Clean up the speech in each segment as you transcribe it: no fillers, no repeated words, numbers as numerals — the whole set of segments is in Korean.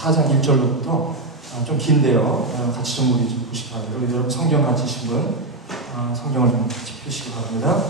4장 1절로부터 좀 긴데요. 같이 좀 우리 좀 보시기 바랍니다. 우리 여러분 성경 가지신 분 성경을 좀 같이 펴시기 바랍니다.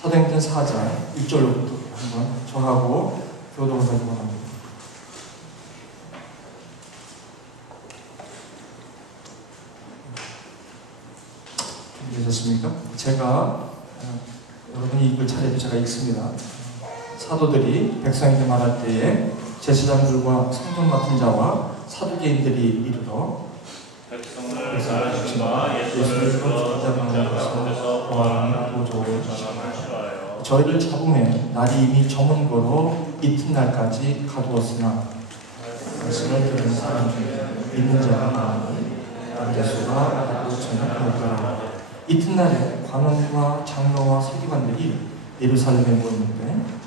사도행전 4장 1절로부터 한번 저하고 교독을 하기 원합니다. 준비되셨습니까? 제가 여러분이 읽을 차례도 제가 읽습니다. 사도들이 백성에게 말할 때에 제사장들과 성전 맡은 자와 사두개인들이 이르러 백성을 가르치마 예수를 죽이자는 것에서 보아하니 도저히 저희를 잡음에 날이 이미 저문 거로 이튿날까지 가두었으나 말씀을 들은 사람 중에 믿는 자가 많으니 안대수가 하고 전역하였더라. 이튿날에 관원과 장로와 서기관들이 예루살렘에 모였는데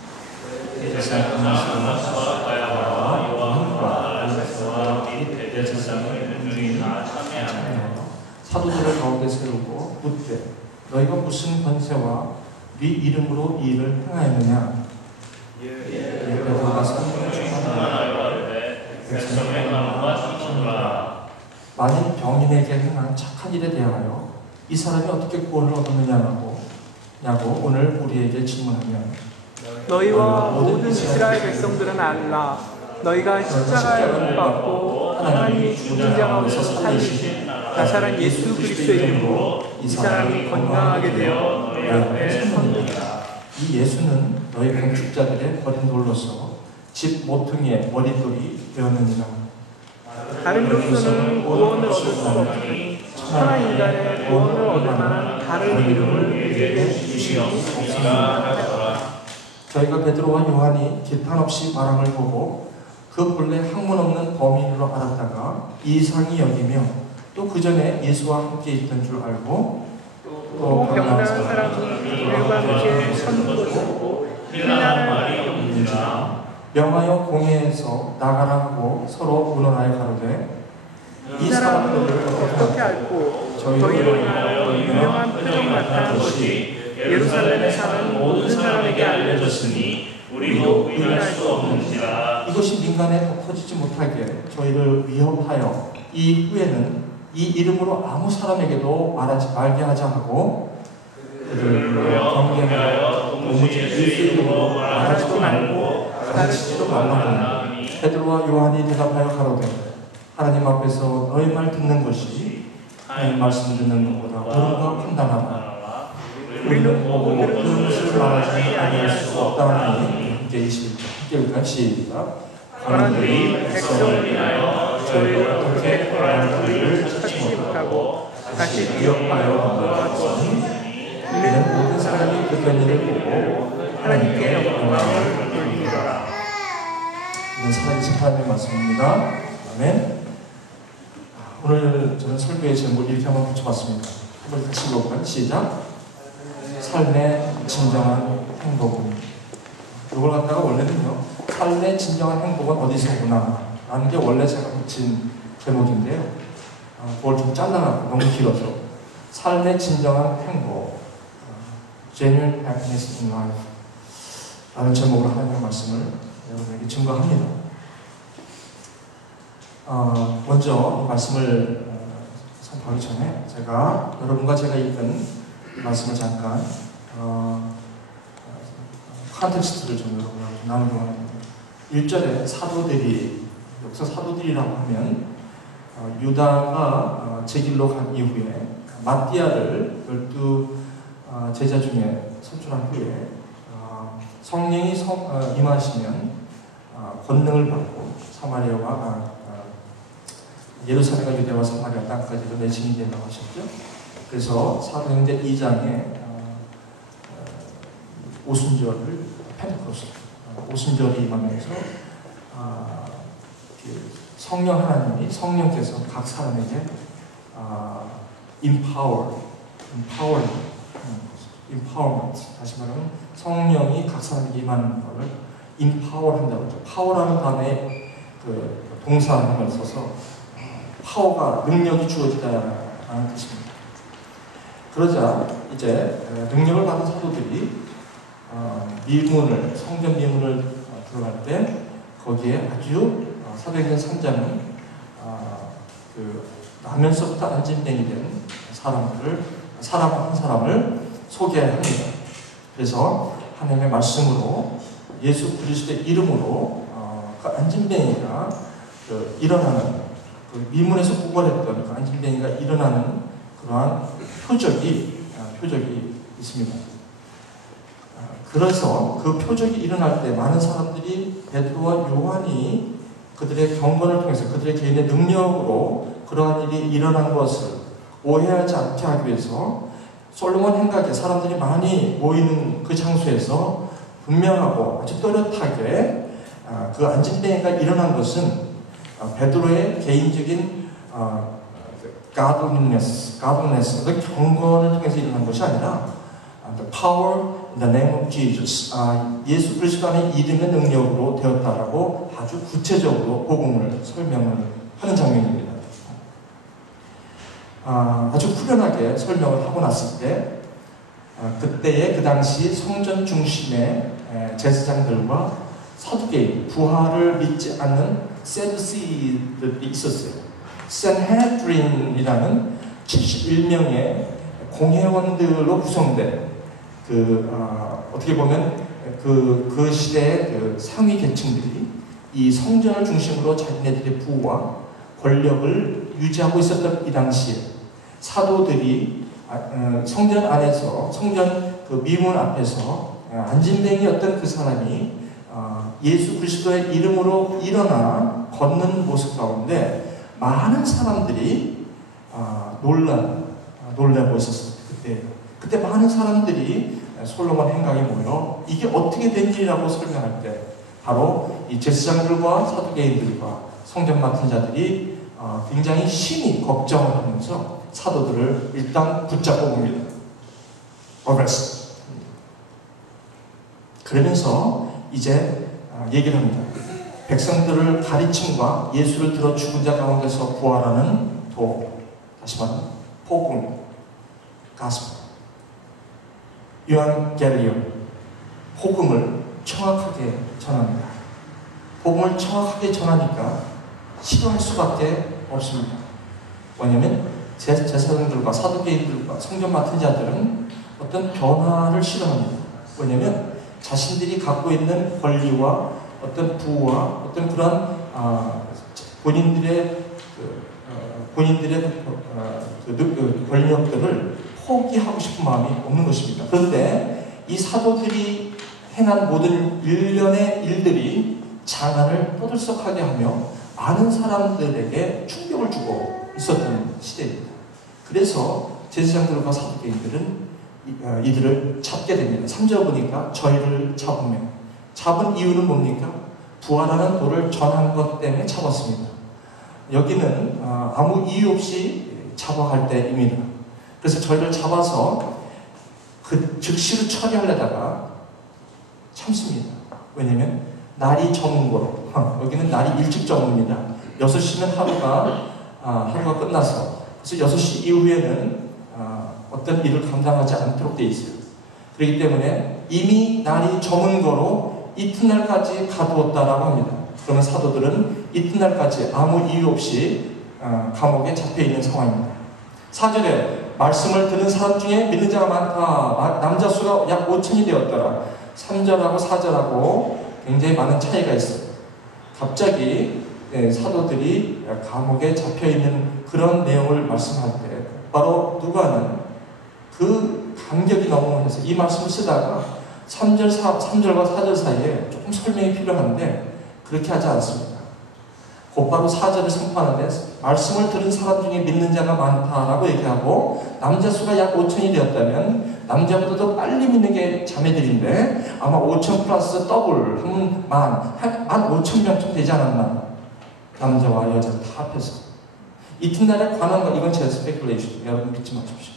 제사장과 가야와 요한과 요셉과 및 대제사장을 군주인 다 참여하여 사도들을 가운데 세우고 묻되 너희가 무슨 권세와 네 이름으로 이 일을 행하였느냐? 베드로가 성령을 충만하여 백성의 마음과 청천하라. 만일 병인에게 행한 착한 일에 대하여 이 사람이 어떻게 구원을 얻었느냐고 오늘 우리에게 질문하면 너희와 모든 이스라엘 백성들은 알라. 너희가 십자가에 못 박고 하나님이 죽은 자 가운데서 살리신 나사렛 예수 그리스도의 이름으로 이 사람이 건강하게 되어 너희 앞에 섰느니라. 이 예수는 너희 건축자들의 버린 돌로서 집 모퉁이의 머릿돌이 되었느니라. 다른 교수는 구원을 얻을 수 없으니 천하 인간의 구원을 얻을 만한 다른 이름을 우리에게 주시옵소서. 저희가 베드로와 요한이 길판 없이 바람을 보고 그 본래 학문 없는 범인으로 알았다가 이상히 여기며 또 그 전에 예수와 함께 있던 줄 알고 또 병난 사람이 그들과 함께 선포하고 희나는 말이 없느니라. 명하여 공회에서 나가라 하고 서로 문언하여 가로되 이 사람들을 어떻게 알고 저희로 인하여 유명한 표적 나타난 것이 예루살렘에 사는 모든 사람에게 알려졌으니 우리도 부인할 수 없는지라. 이것이 민간에 퍼지지 못하게 저희를 위협하여 이 후에는 이 이름으로 아무 사람에게도 말게 하자 하고 그들을 경계하여 도무지 예수 이름으로 말하지도 말고 가르치지도 말라 하니 베드로와 요한이 대답하여 가로되 하나님 앞에서 너희 말 듣는 것이 하나님 말씀 듣는 것보다 옳은가 판단하라. 우리는 모든 것을 말하지 아니할 수 없다 하니 함께 21절 함께 읽을까요? 시작. 관원들이 백성을 인하여 저희를 어떻게 벌할 우리를 찾지 못하고 다시 위협하여 모아주었으니 이는 모든 사람이 그 변일을 보고 하나님께 영광을 돌리리라. 이는 살아계신 하나님의 말씀입니다. 아멘. 오늘 저는 설교의 제목을 이렇게 한번 붙여봤습니다. 한번 다시 읽어볼까요? 시작. 삶의 진정한 행복은. 이걸 갖다가 원래는요, 삶의 진정한 행복은 어디서 오나 라는 게 원래 제가 붙인 제목인데요. 그걸 좀 잘라놨고 너무 길어서 삶의 진정한 행복, Genuine Happiness in Life 라는 제목으로 하나님의 말씀을 여러분에게 증거합니다. 먼저 이 말씀을 선포하기 전에 제가 여러분과 제가 읽은 말씀을 잠깐 컨텍스트를 좀 여러분하고 나누려고 합니다. 1절에 사도들이, 여기서 사도들이라고 하면 유다가 제 길로 간 이후에 마띠아를 12 제자 중에 선출한 후에 성령이 임하시면 권능을 받고 사마리아와 예루살렘과 유대와 사마리아 땅까지도 내 증인이 된다고 하셨죠. 그래서 사도행전 2장에 오순절을 펜테코스트 오순절이 임하면서 성령 하나님이 성령께서 각 사람에게 empowerment 다시 말하면 성령이 각 사람에게 임하는 것을 empower 한다고 하죠. 파워라는 단어에 그 동사를 써서 파워가 능력이 주어지다라는 뜻입니다. 그러자 이제 능력을 받은 사도들이 미문을 성전 미문을 들어갈 때 거기에 아주 사도행전 3장은 나면서부터 안진뱅이 된 사람 한 사람을 소개합니다. 그래서 하나님의 말씀으로 예수 그리스도의 이름으로 그 안진뱅이가 일어나는 미문에서 구걸했던 그 안진뱅이가 일어나는 그러한 표적이 있습니다. 그래서 그 표적이 일어날 때 많은 사람들이 베드로와 요한이 그들의 경건을 통해서 그들의 개인의 능력으로 그러한 일이 일어난 것을 오해하지 않게 하기 위해서 솔로몬 행각에 사람들이 많이 모이는 그 장소에서 분명하고 아주 또렷하게 그 안진뱅이가 일어난 것은 베드로의 개인적인 godliness, 그 경건을 통해서 일어난 것이 아니라 the power in the name of Jesus, 예수 그리스도 안의 이름의 능력으로 되었다라고 아주 구체적으로 복음을 설명을 하는 장면입니다. 아주 후련하게 설명을 하고 났을 때 그때의 그 당시 성전 중심의 제사장들과 사두개인, 부활을 믿지 않는 세두시들이 있었어요. 산헤드린이라는 71명의 공회원들로 구성된 어떻게 보면 그 시대의 그 상위 계층들이 이 성전을 중심으로 자기네들의 부와 권력을 유지하고 있었던 이 당시에 사도들이 성전 안에서 성전 그 미문 앞에서 안진뱅이였던 그 사람이 예수 그리스도의 이름으로 일어나 걷는 모습 가운데 많은 사람들이 놀라고 있었습니다. 그때 많은 사람들이 솔로몬 행각에 모여 이게 어떻게 된 일이라고 설명할 때 바로 이 제사장들과 사두개인들과 성전 맡은 자들이 굉장히 심히 걱정을 하면서 사도들을 일단 붙잡고 봅니다. 그러면서 이제 얘기를 합니다. 백성들을 가르침과 예수를 들어 죽은 자 가운데서 부활하는 다시 말하면 복음, 가스펠, 유앙겔리온, 복음을 정확하게 전합니다. 복음을 정확하게 전하니까 싫어할 수밖에 없습니다. 왜냐하면 제사장들과 사두개인들과 성전 맡은 자들은 어떤 변화를 싫어합니다. 왜냐하면 자신들이 갖고 있는 권리와 어떤 부와 어떤 그런 본인들의 권력들을 포기하고 싶은 마음이 없는 것입니다. 그런데 이 사도들이 행한 모든 일련의 일들이 장안을 떠들썩하게 하며 많은 사람들에게 충격을 주고 있었던 시대입니다. 그래서 제사장들과 사두개인들은 이들을 잡게 됩니다. 3절 보니까 저희를 잡은 이유는 뭡니까? 부활하는 도를 전한 것 때문에 잡았습니다. 여기는 아무 이유 없이 잡아갈 때입니다. 그래서 저희를 잡아서 즉시로 처리하려다가 참습니다. 왜냐면 날이 저문 거로 여기는 날이 일찍 저뭅니다. 6시면 하루가 끝나서 그래서 6시 이후에는 어떤 일을 감당하지 않도록 되어 있어요. 그렇기 때문에 이미 날이 저문 거로 이튿날까지 가두었다라고 합니다. 그러면 사도들은 이튿날까지 아무 이유 없이 감옥에 잡혀있는 상황입니다. 4절에 말씀을 듣는 사람 중에 믿는 자가 많다. 남자 수가 약 5천이 되었더라. 3절하고 4절하고 굉장히 많은 차이가 있어요. 갑자기 사도들이 감옥에 잡혀있는 그런 내용을 말씀할 때 바로 누가는 그 간격이 너무 해서 이 말씀을 쓰다가 3절과 4절 사이에 조금 설명이 필요한데 그렇게 하지 않습니다. 곧바로 4절을 선포하는데 말씀을 들은 사람 중에 믿는 자가 많다라고 얘기하고 남자 수가 약 5천이 되었다면 남자보다 더 빨리 믿는 게 자매들인데 아마 5천 플러스 더블 하면 15,000명쯤 되지 않았나. 남자와 여자 다 합해서 이튿날에 관원과 이건 제 스페큘레이션 여러분 믿지 마십시오.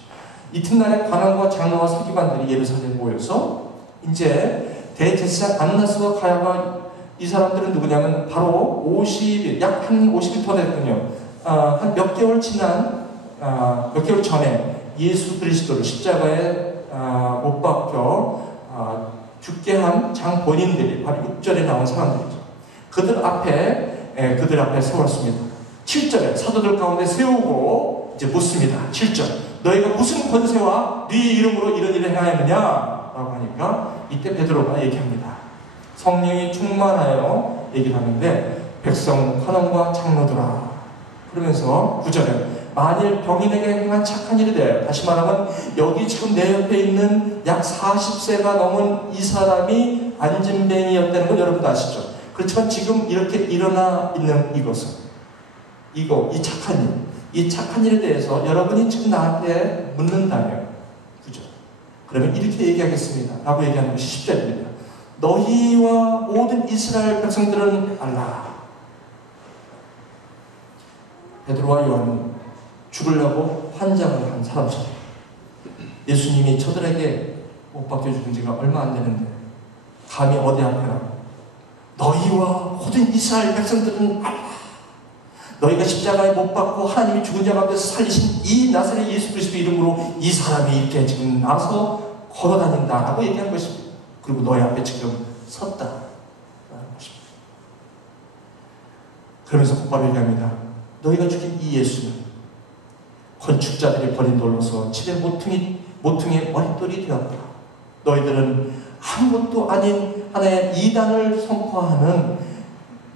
이튿날에 관원과 장로와 서기관들이 예루살렘에 모여서 이제 대제사장 안나스와 가야바 이 사람들은 누구냐면 바로 50일 약 한 50일 더 됐군요. 한 몇 개월 전에 예수 그리스도를 십자가에 못 박혀 죽게 한 장 본인들이 바로 6절에 나온 사람들이죠. 그들 앞에 세웠습니다. 7절에 사도들 가운데 세우고 이제 묻습니다. 7절, 너희가 무슨 권세와 네 이름으로 이런 일을 행하였느냐? 라고 하니까 이때 베드로가 얘기합니다. 성령이 충만하여 얘기를 하는데 백성 환원과 장로들아, 그러면서 9절에 만일 병인에게 행한 착한 일이 돼, 다시 말하면 여기 지금 내 옆에 있는 약 40세가 넘은 이 사람이 안진뱅이였다는 건 여러분도 아시죠? 그렇지만 지금 이렇게 일어나 있는 이것은 이 착한 일에 대해서 여러분이 지금 나한테 묻는다면, 그죠? 그러면 이렇게 얘기하겠습니다 라고 얘기하는 것이 10절입니다. 너희와 모든 이스라엘 백성들은 알라. 베드로와 요한은 죽으려고 환장을 한 사람처럼 예수님이 저들에게 못 박혀 죽은 지가 얼마 안 되는데 감히 어디 앞에라고 너희와 모든 이스라엘 백성들은 알라. 너희가 십자가에 못 박고 하나님이 죽은 자 가운데서 살리신 이 나사렛 예수 그리스도 이름으로 이 사람이 이렇게 지금 나서 걸어다닌다라고 얘기한 것입니다. 그리고 너희 앞에 지금 섰다라는 것입니다. 그러면서 곧바로 얘기합니다. 너희가 죽인 이 예수는 건축자들이 버린 돌로서 집의 모퉁이의 머릿돌이 되었다. 너희들은 아무것도 아닌 하나의 이단을 선포하는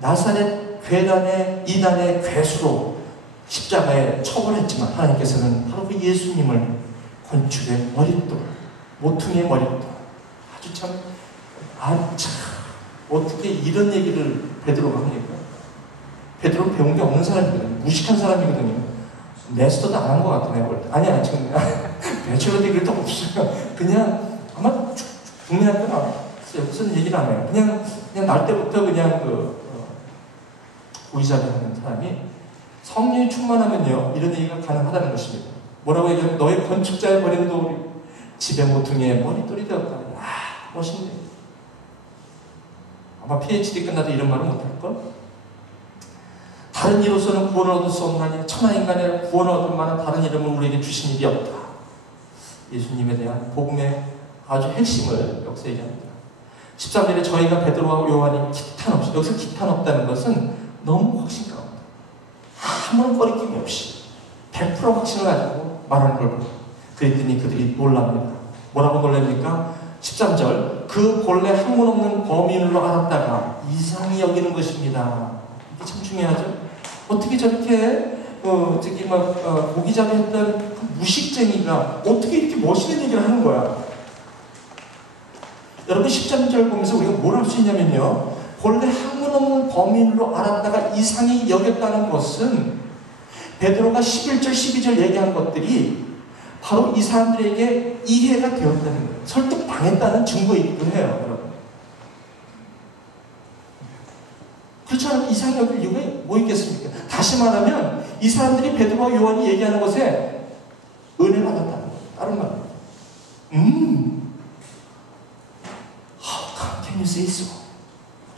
나사렛 괴단의 이단의 괴수로 십자가에 처벌했지만 하나님께서는 바로 그 예수님을 건축의 머릿돌, 모퉁이의 머릿돌, 어떻게 이런 얘기를 베드로가 합니까? 베드로 배운 게 없는 사람이거든요. 무식한 사람이거든요. 레스터도 안 한 것 같아, 내가 볼 때. 아니야, 지금 배철러 디그리도 없어요. 그냥 아마 국민학교 나왔어요. 무슨 얘기를 안 해요. 그냥 날 때부터 그냥 보이자를 하는 사람이 성령이 충만하면요, 이런 얘기가 가능하다는 것입니다. 뭐라고 얘기하면 너의 건축자의 버린 돌이 집의 모퉁이에 머릿돌이 되었다. 멋있네. 아마 PhD 끝나도 이런 말은 못할걸? 다른 이로서는 구원을 얻을 수 없나니 천하인간의 구원을 얻을 만한 다른 이름을 우리에게 주신 일이 없다. 예수님에 대한 복음의 아주 핵심을 여기서 얘기합니다. 13절에 저희가 베드로와 요한이 기탄 없이, 여기서 기탄 없다는 것은 너무 확신 가운데 아무런 거리낌이 없이 100% 확신을 가지고 말하는 걸 보고 그랬더니 그들이 놀랍니다. 뭐라고 놀랍니까? 13절, 그 본래 학문 없는 범인으로 알았다가 이상히 여기는 것입니다. 이게 참 중요하죠. 어떻게 저렇게 고기잡이 했던 그 무식쟁이가 어떻게 이렇게 멋있는 얘기를 하는 거야? 여러분 13절 보면서 우리가 뭘 할 수 있냐면요, 본래 학문 없는 범인으로 알았다가 이상히 여겼다는 것은 베드로가 11절 12절 얘기한 것들이 바로 이 사람들에게 이해가 되었다는 거예요. 설득당했다는 증거이기도 해요, 여러분. 그렇지 않으면 이상히 여길 이유가 뭐 있겠습니까? 다시 말하면 이 사람들이 베드로와 요한이 얘기하는 것에 은혜를 받았다는 거예요. 다른 말로. How can you say so?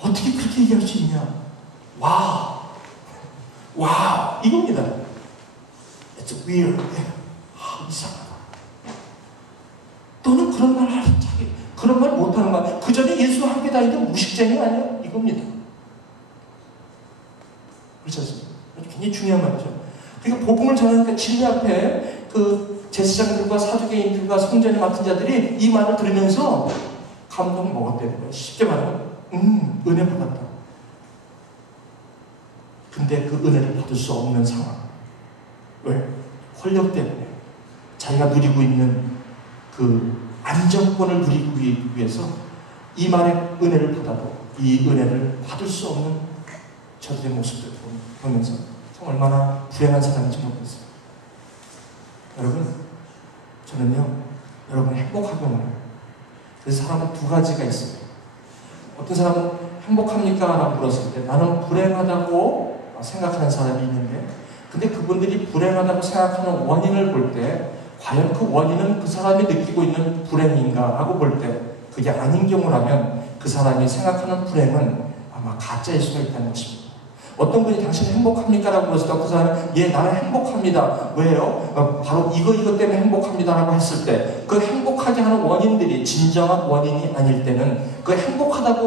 어떻게 그렇게 얘기할 수 있냐? 와우, 이겁니다. It's weird. 이상하다. 너는 그런 말 하는 자기, 그런 말 못하는 말, 그 전에 예수와 함께 다니던 무식쟁이 아니야? 이겁니다. 그렇지 않습니까? 굉장히 중요한 말이죠. 그러니까 복음을 전하니까 진리 앞에 그 제사장들과 사두개인들과 성전에 맡은 자들이 이 말을 들으면서 감동 먹었대는 거예요. 쉽게 말하면 은혜 받았다. 근데 그 은혜를 받을 수 없는 상황. 왜? 권력 때문에 자기가 누리고 있는 그 안정권을 누리기 위해서 이 말의 은혜를 받아도 이 은혜를 받을 수 없는 저들의 모습들을 보면서 참 얼마나 불행한 사람인지 모르겠어요. 여러분, 저는요, 여러분이 행복하고 말해요. 그래서 사람은 두 가지가 있어요. 어떤 사람은 행복합니까? 라고 물었을 때 나는 불행하다고 생각하는 사람이 있는데, 근데 그분들이 불행하다고 생각하는 원인을 볼 때 과연 그 원인은 그 사람이 느끼고 있는 불행인가 하고 볼 때 그게 아닌 경우라면 그 사람이 생각하는 불행은 아마 가짜일 수가 있다는 것입니다. 어떤 분이 당신 행복합니까? 라고 물었을 때 어떤 사람은 예, 나는 행복합니다. 왜요? 바로 이거 때문에 행복합니다 라고 했을 때 그 행복하게 하는 원인들이 진정한 원인이 아닐 때는 그 행복하다고